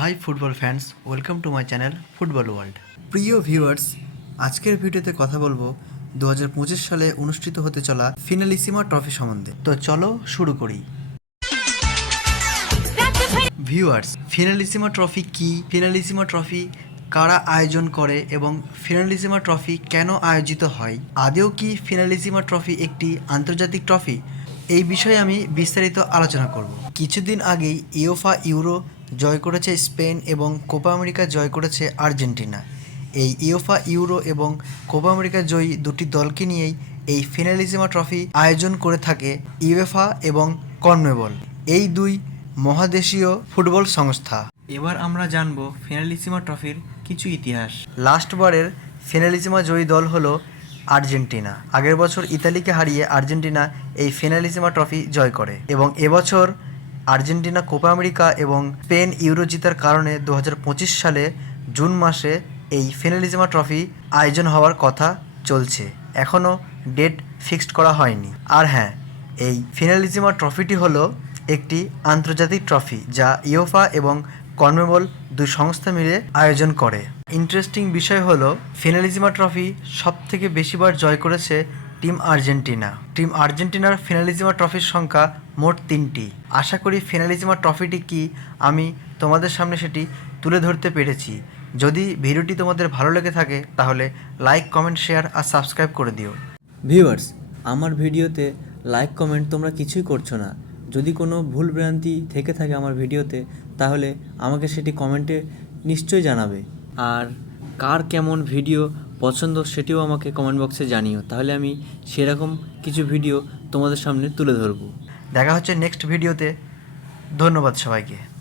Hi football fans welcome to my channel football world প্রিয় viewers আজকের ভিডিওতে কথা বলব দু হাজার পঁচিশ সালে অনুষ্ঠিত হতে চলা ফিনালিসিমা ট্রফি সম্বন্ধে। তো চলো শুরু করি। ভিউয়ার্স ফিনালিসিমা ট্রফি কি? ফিনালিসিমা ট্রফি কারা আয়োজন করে এবং ফিনালিসিমা ট্রফি কেন আয়োজিত হয়? আদেও কি ফিনালিসিমা ট্রফি একটি আন্তর্জাতিক ট্রফি এই বিষয়ে আমি বিস্তারিত আলোচনা করব। কিছুদিন আগেই ইওফা ইউরো জয় করেছে স্পেন এবং কোপা আমেরিকা জয় করেছে আর্জেন্টিনা। এই ইওফা ইউরো এবং কোপা আমেরিকা জয়ী দুটি দলকে নিয়েই এই ফিনালিসিমা ট্রফি আয়োজন করে থাকে ইউএফা এবং কনমেবল। এই দুই মহাদেশীয় ফুটবল সংস্থা। এবার আমরা জানব ফিনালিসিমা ট্রফির কিছু ইতিহাস। লাস্টবারের ফিনালিসিমা জয়ী দল হলো আর্জেন্টিনা। আগের বছর ইতালিকে হারিয়ে আর্জেন্টিনা এই ফিনালিসিমা ট্রফি জয় করে এবং এবছর আর্জেন্টিনা, কোপা আমেরিকা এবং স্পেন ইউরো জিতার কারণে দু হাজার পঁচিশ সালে জুন মাসে এই ফিনালিসিমা ট্রফি আয়োজন হওয়ার কথা চলছে। এখনও ডেট ফিক্সড করা হয়নি। আর হ্যাঁ এই ফিনালিসিমা ট্রফিটি হলো একটি আন্তর্জাতিক ট্রফি যা ইওফা এবং কনমেবল দুই সংস্থা মিলে আয়োজন করে। ইন্টারেস্টিং বিষয় হলো, ফিনালিসিমা ট্রফি সব থেকে বেশিবার জয় করেছে টিম আর্জেন্টিনা। টিম আর্জেন্টিনার ফিনালিসিমা ট্রফির সংখ্যা মোট তিনটি। আশা করি ফিনালিসিমা ট্রফিটি কি আমি তোমাদের সামনে সেটি তুলে ধরতে পেরেছি। যদি ভিডিওটি তোমাদের ভালো লেগে থাকে, তাহলে লাইক, কমেন্ট, শেয়ার আর সাবস্ক্রাইব করে দিও। ভিউয়ার্স, আমার ভিডিওতে লাইক, কমেন্ট তোমরা কিছুই করছ না। যদি কোনো ভুল ভ্রান্তি থেকে থাকে আমার ভিডিওতে, তাহলে আমাকে সেটি কমেন্টে নিশ্চয়ই জানাবে। আর কার কেমন ভিডিও পছন্দ সেটিও আমাকে কমেন্ট বক্সে জানিও। তাহলে আমি সেরকম কিছু ভিডিও তোমাদের সামনে তুলে ধরবো। দেখা হচ্ছে নেক্সট ভিডিওতে ধন্যবাদ সবাইকে।